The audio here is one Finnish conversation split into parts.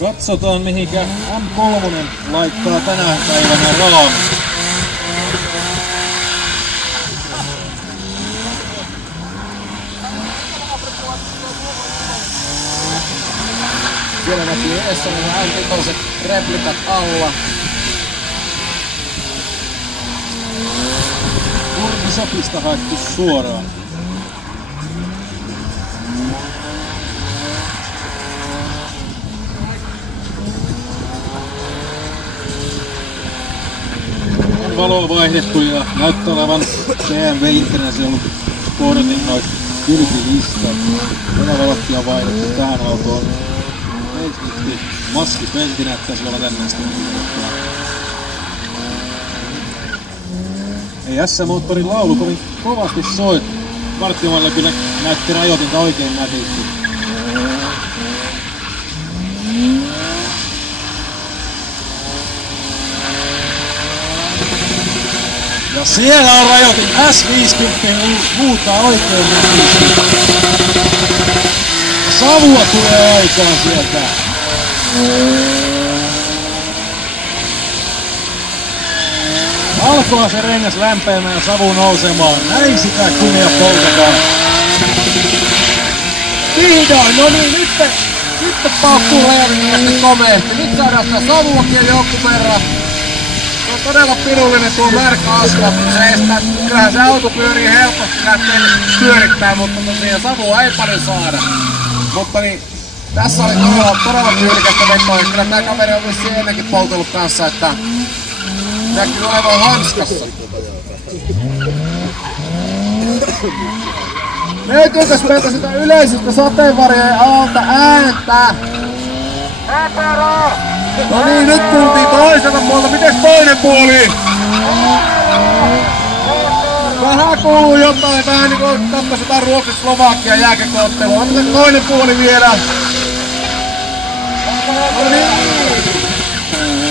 Katsotaan mihinkä M3 laittaa tänä päivänä raami. Siellä näkyy eessä M5 replikat alla. Kurvisopista haettu suoraan. On valoa vaihdettu ja näyttää olevan BMW International Sportin noit kylkilistat. Nämä valotkin on vaihdettu tähän autoon. Maskipentti näyttäisi olla tänne asti. Ei S-moottorin laulu kovin kovasti soi. Vartiomalle kyllä näytti rajoitinta oikein nätisti. Ja siellä on rajoitin S50 huutaa oikein nätisti. Savua tulee aikaan sieltä. Alkoa se rengas lämpeämään ja savu nousemaan. Näin sitä kumia poltetaan. Vihdoin, no niin, nyt paukkuu rajoitin komeesti. Nyt saadaan sitä savuakin jonkun verran. Se on todella pirullinen tuo märkä asfalt, kun se estää. Kyllähän se auto pyörii helposti lähtee pyörittää, mutta tosiaan savua ei paljon saada. Mutta niin, tässä oli todella tyylikästä vetoa, ja kyllä tää kaveri on vissiin ennenkin poltellut kanssa, että näkyy olevan hanskassa. Löytyykös meiltä sitä yleisistä sateenvarjojen alta ääntä? No niin, nyt tultiin toiselta puolta. Mites toinen puoli? Vähän kuuluu jotain, vähän niinku katsotaan jotain Ruotsi-Slovakia jääkiekko-ottelua. Otetaan toinen puoli vielä. No niin.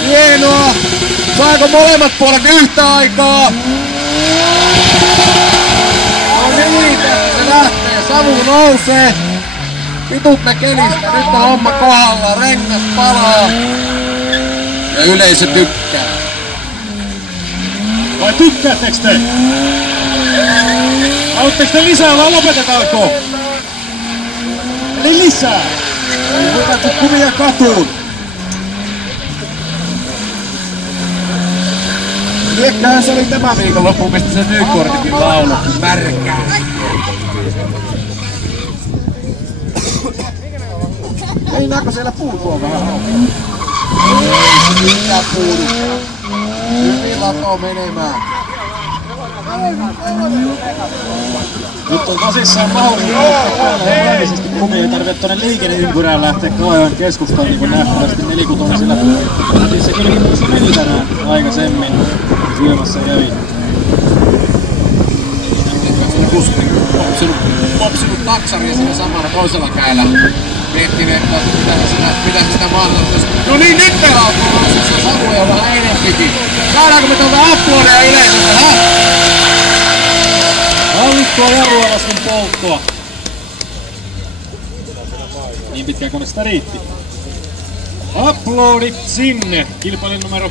Hienoa! Saako molemmat puolet yhtä aikaa? No niin, tästä se lähtee. Savu nousee. Vitut ne kelistä. Nyt on homma kohdalla. Rengas palaa. Ja yleisö tykkää. Vai tykkäättekö te? Haluatteko te lisää vai lopetetaanko? Eli lisää! Otettu kuvia katuun. Liekkähän se oli tämä viikonloppu, mistä se Nykkortikin laulu. Märkää. Ei näkö siellä puutua vähän on? Ei mitään puudu. Hyvin latoo menemään. Nyt on tosissaan mahdollisesti kumia, ei tarvitse tuonne liikenneympyrään lähteä Kalajoen keskustaan niin kuin nähtävästi nelikutoisilla. Se kylläkin tuossa meni tänään aikaisemmin syömässä kävi. Popsinut taksaria siinä samalla toisella käellä. Miettii, että pitäisi sitä mahdollisuus. No niin, nyt meillä on tuollaisessa savuja vähän enempikin. Saadaanko me tuolta aplodeja yleisöltä, hä? Hallittua jarrua vasten polttoa. Niin pitkään kun sitä riitti. Uploadit sinne. Kilpailun numero